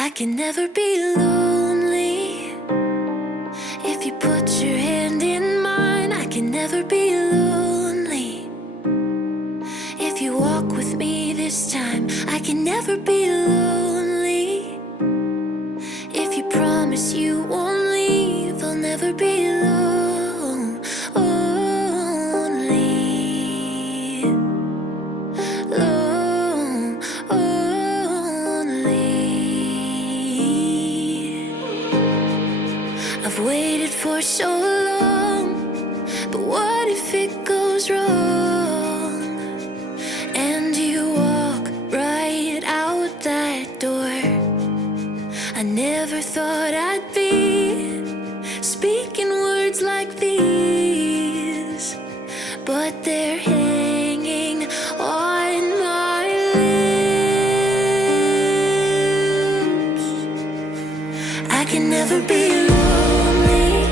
I can never be lonely if you put your hand in mine. I can never be lonely if you walk with me this time. I can never be lonely if you promise you won't leave. I'll never be alone, only alone, only. I've waited for so long, but what if it goes wrong and you walk right out that door? I never thought I'd be speaking words like these, but they're hanging on my lips. I can never be lonely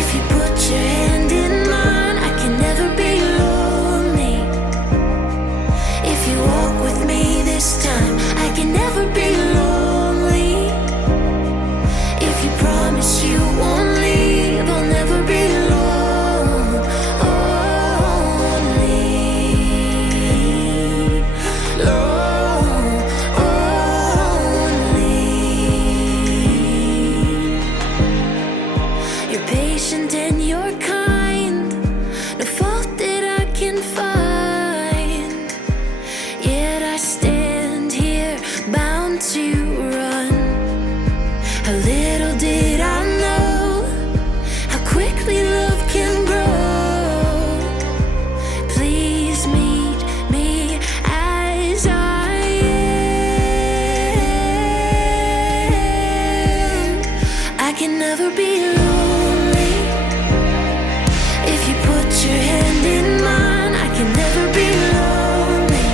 if you put your hand in mine. I can never be lonely if you walk with me this time. I can never be lonely if you promise you won't leave. I'll never be alone, only alone, only. You're patient and you're kind, no fault that I can find. Yet I stand here bound to run. How little did I know how quickly love can grow. Please meet me as I am. I can never be lonely if you put your hand in mine. I can never be lonely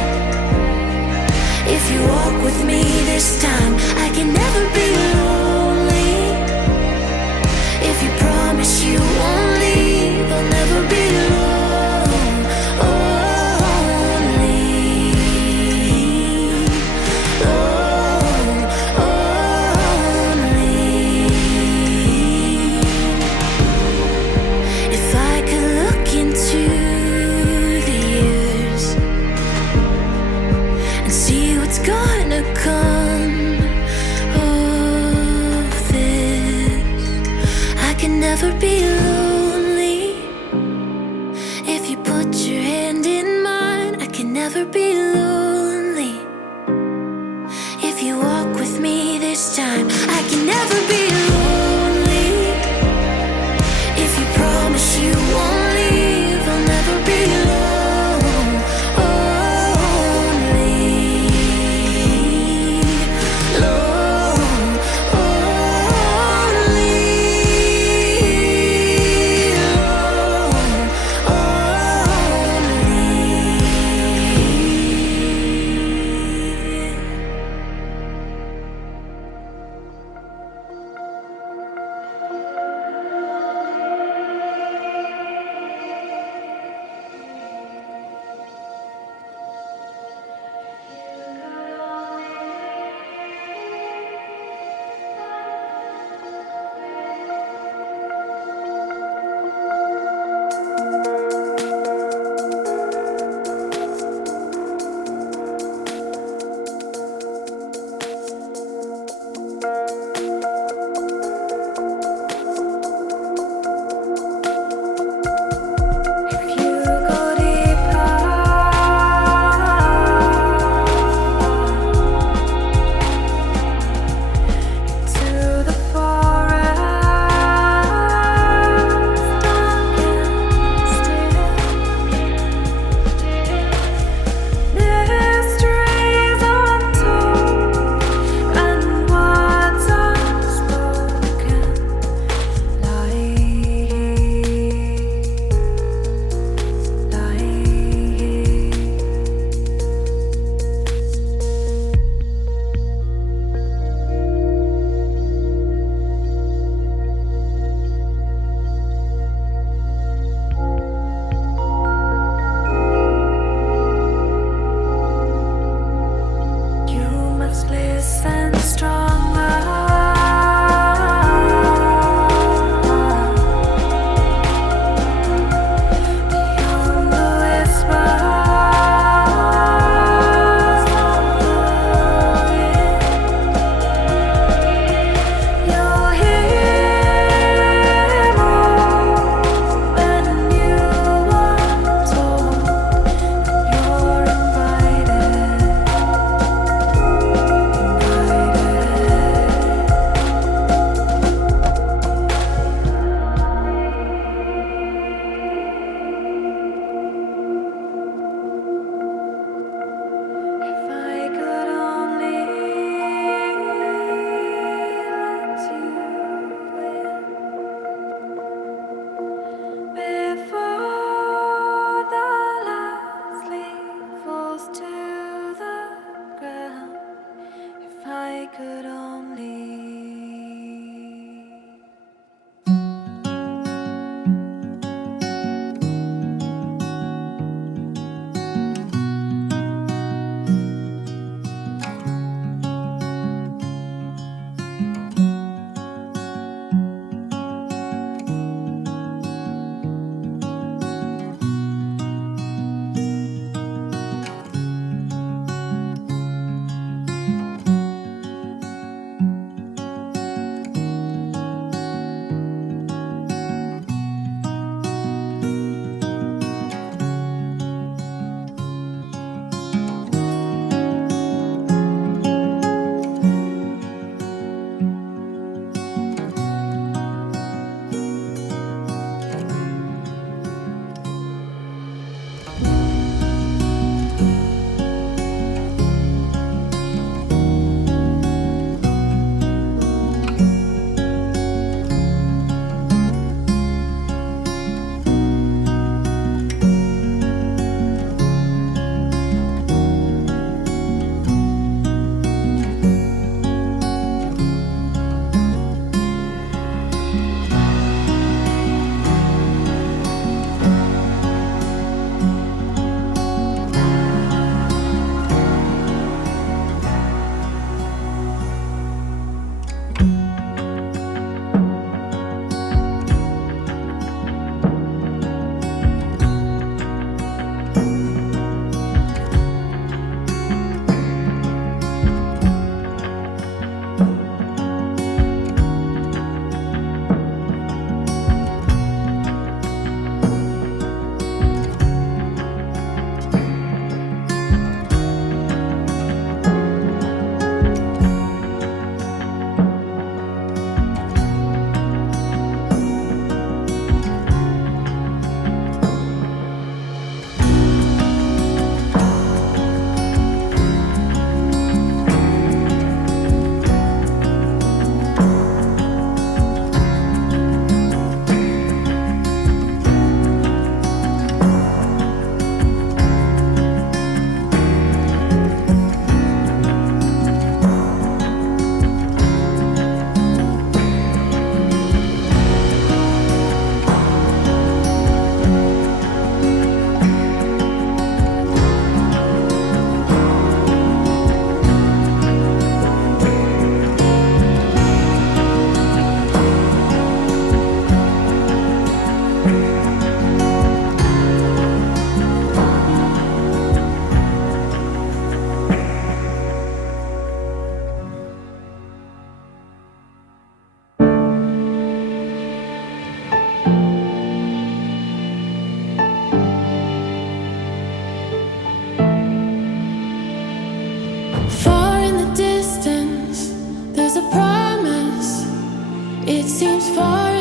if you walk with me this time. I can never be lonely if you promise you won't leave. I'll never be alone, only alone, only. If I could look into the years and see what's gonna come of this, I can never be lonely if you put your hand in mine. I can never be lonely if you walk with me this time. I can never be lonely if you promise you won't leave. I'll never be alone, only falls to the ground. If I could only. Far in the distance, there's a promise. It seems far